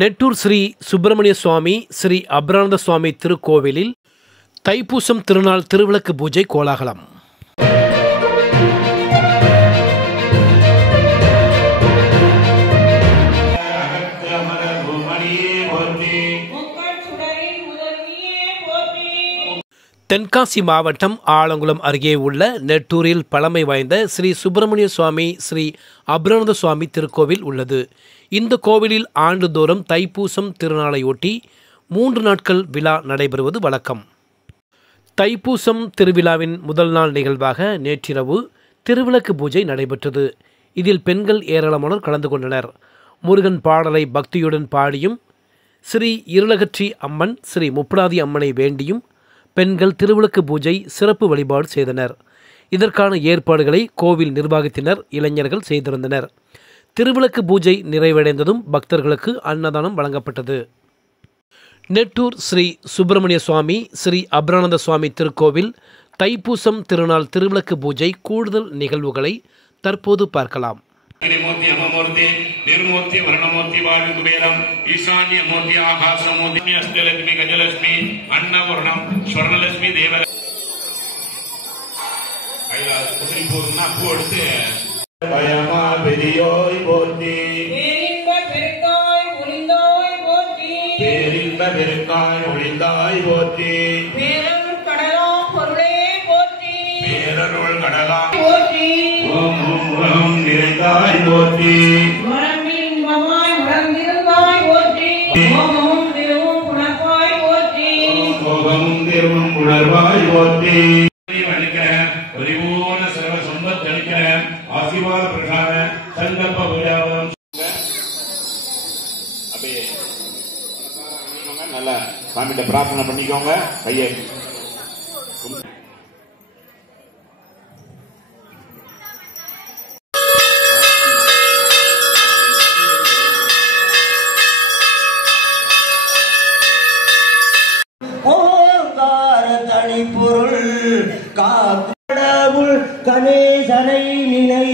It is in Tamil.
நெட்டூர் ஸ்ரீ சுப்பிரமணிய சுவாமி ஸ்ரீ அபரானந்த சுவாமி திருக்கோவிலில் தைப்பூசம் திருநாள் திருவிளக்கு பூஜை கோலாகலம். தென்காசி மாவட்டம் ஆலங்குளம் அருகே உள்ள நெட்டூரில் பழமை வாய்ந்த ஸ்ரீ சுப்பிரமணிய சுவாமி ஸ்ரீ அபரானந்த சுவாமி திருக்கோவில் உள்ளது. இந்த கோவிலில் ஆண்டுதோறும் தைப்பூசம் திருநாளையொட்டி 3 நாட்கள் விழா நடைபெறுவது வழக்கம். தைப்பூசம் திருவிழாவின் முதல் நாள் நிகழ்வாக நேற்றிரவு திருவிளக்கு பூஜை நடைபெற்றது. இதில் பெண்கள் ஏராளமானோர் கலந்து கொண்டனர். முருகன் பாடலை பக்தியுடன் பாடியும், ஸ்ரீ இருளகற்றி அம்மன் ஸ்ரீ முப்படாதி அம்மனை வேண்டியும் பெண்கள் திருவிளக்கு பூஜை சிறப்பு வழிபாடு செய்தனர். இதற்கான ஏற்பாடுகளை கோவில் நிர்வாகத்தினர், இளைஞர்கள் செய்திருந்தனர். திருவிளக்கு பூஜை நிறைவடைந்ததும் பக்தர்களுக்கு அன்னதானம் வழங்கப்பட்டது. நெட்டூர் ஸ்ரீ சுப்பிரமணிய சுவாமி ஸ்ரீ அபரானந்த சுவாமி திருக்கோவில் தைப்பூசம் திருநாள் திருவிளக்கு பூஜை கூடுதல் நிகழ்வுகளை தற்போது பார்க்கலாம். मूर्ति अममूर्ति निर्मूर्ति वर्णमूर्ति वायु कुबेरम ईशान्य मूर्ति आकाश मूर्ति अष्टलक्ष्मी गजलक्ष्मी अन्नपूर्णम स्वर्णलक्ष्मी देव पूर्णा पूर्ति பயமா பெரியோய் போற்றி பேரின்ப பெருக்காய் ஒளிந்தாய் போற்றி பேரருள் கடலா போற்றி ஓம் ஓம் நிறைந்தாய் போற்றி உணர்வாய் போற்றி பரிபூர்ண சர்வ சம்பத் அளிக்கிற ஆசீர்வாத பிரகார சங்கல்ப விழாவம் அப்படியே நல்லா சாமிகிட்ட பிரார்த்தனை பண்ணிக்கோங்க. கையை பொருள் காக்கடவுள் கணேசனை நினை